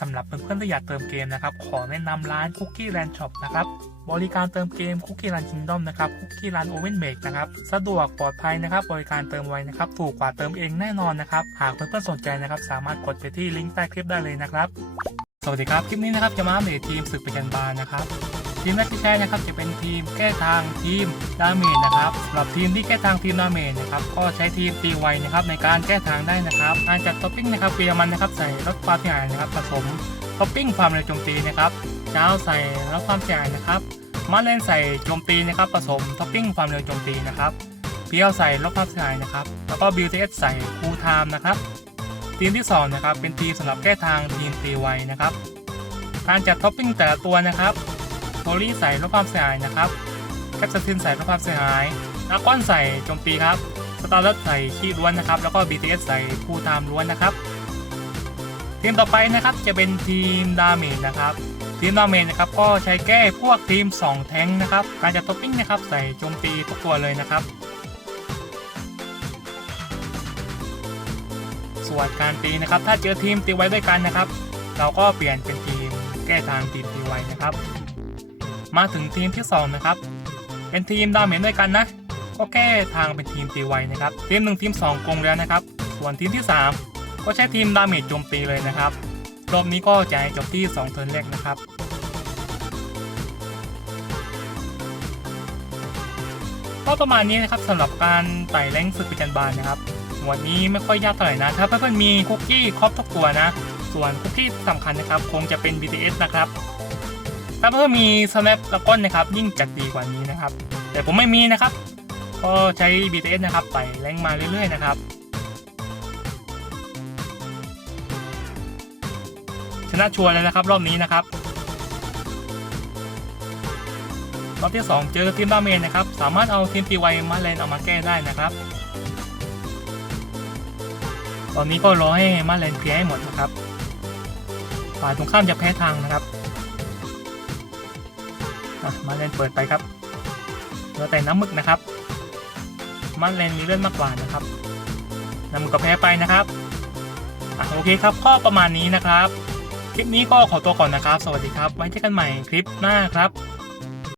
สำหรับเพื่อนๆที่อยากเติมเกมนะครับ ขอแนะนำร้านคุกกี้แลนด์ช็อปนะครับ บริการเติมเกมคุกกี้แลนด์คิงดอมนะครับ คุกกี้แลนด์โอเว่นเบกนะครับ สะดวกปลอดภัยนะครับ บริการเติมไวนะครับ ถูกกว่าเติมเองแน่นอนนะครับ หากเพื่อนๆสนใจนะครับ สามารถกดไปที่ลิงก์ใต้คลิปได้เลยนะครับ สวัสดีครับ คลิปนี้นะครับ จะมาอัปเดตทีมศึกประจันบานนะครับ ทีมแรกที่ใช้นะครับจะเป็นทีมแก้ทางทีมดาเมจนะครับสำหรับทีมที่แก้ทางทีมดาเมจนะครับก็ใช้ทีมตีไวนะครับในการแก้ทางได้นะครับการจัดท็อปปิ้งนะครับเปียมันนะครับใส่ลดความเสียหายนะครับผสมท็อปปิ้งความเร็วโจมตีนะครับเจ้าใส่ลดความเสียหายนะครับมาเลนใส่โจมตีนะครับผสมท็อปปิ้งความเร็วโจมตีนะครับเปียวใส่ลดความเสียหายนะครับ แล้วก็บิวเทสใส่คูลไทม์นะครับ ทีมที่สองนะครับเป็นทีมสำหรับแก้ทางทีมตีไวนะครับ การจัดท็อปปิ้งแต่ละตัวนะครับ โทลีใส่ลดความเสียหายนะครับแคปซัตินใส่ลดความเสียหายนักก้อนใส่โจมตีครับสตาร์เลตใส่ขี้ล้วนนะครับ แล้วก็ BTS ใส่ผู้ตามล้วนนะครับ ทีมต่อไปนะครับจะเป็นทีมดาเมจนะครับ ทีมดาเมจนะครับก็ใช้แก้พวกทีม 2 แทงนะครับ การจัดท็อปปิ้งนะครับใส่โจมตีทุกตัวเลยนะครับ ส่วนการตีนะครับ ถ้าเจอทีมตีไว้ด้วยกันนะครับ เราก็เปลี่ยนเป็นทีมแก้ทางทีมตีไว้นะครับ มาถึงทีมที่ 2 นะครับ เป็นทีมดาเมจด้วยกันนะ ก็แก้ทางเป็นทีมตีไวนะครับ ทีม 1 ทีม 2 กงแล้วนะครับ ส่วนทีมที่ 3 ก็ใช้ทีมดาเมจโจมตีเลยนะครับรอบนี้ก็จะจบที่ 2 เทิร์นแรกนะครับก็ประมาณนี้นะครับสำหรับการไต่แรงศึกประจันบานนะครับหมวดนี้ไม่ค่อยยากเท่าไหร่นะถ้าเพื่อนๆมีคุกกี้ครอบทุกตัวนะ ส่วนคุกกี้สำคัญนะครับ คงจะเป็น BTS นะครับ ถ้าเพิ่มมี snap แล้วก้นนะครับยิ่งจัดดีกว่านี้นะครับ แต่ผมไม่มีนะครับ ก็ใช้ BTS นะครับไต่แรงมาเรื่อยๆนะครับชนะชัวร์เลยนะครับรอบนี้นะครับรอบที่ 2 เจอทีมดาเมจนะครับ สามารถเอาทีมตีไวมาเลนเอามาแก้ได้นะครับ ตอนนี้ก็รอให้มาเลนเคลียร์ให้หมดนะครับฝ่ายตรงข้ามจะแพ้ทางนะครับ มาเลนเปิดไปครับเหลือแต่น้ำหมึกนะครับ มาเลนมีเลือดมากกว่านะครับ น้ำหมึกก็แพ้ไปนะครับอะโอเคครับข้อประมาณนี้นะครับ คลิปนี้ก็ขอตัวก่อนนะครับ สวัสดีครับ ไว้เจอกันใหม่คลิปหน้าครับ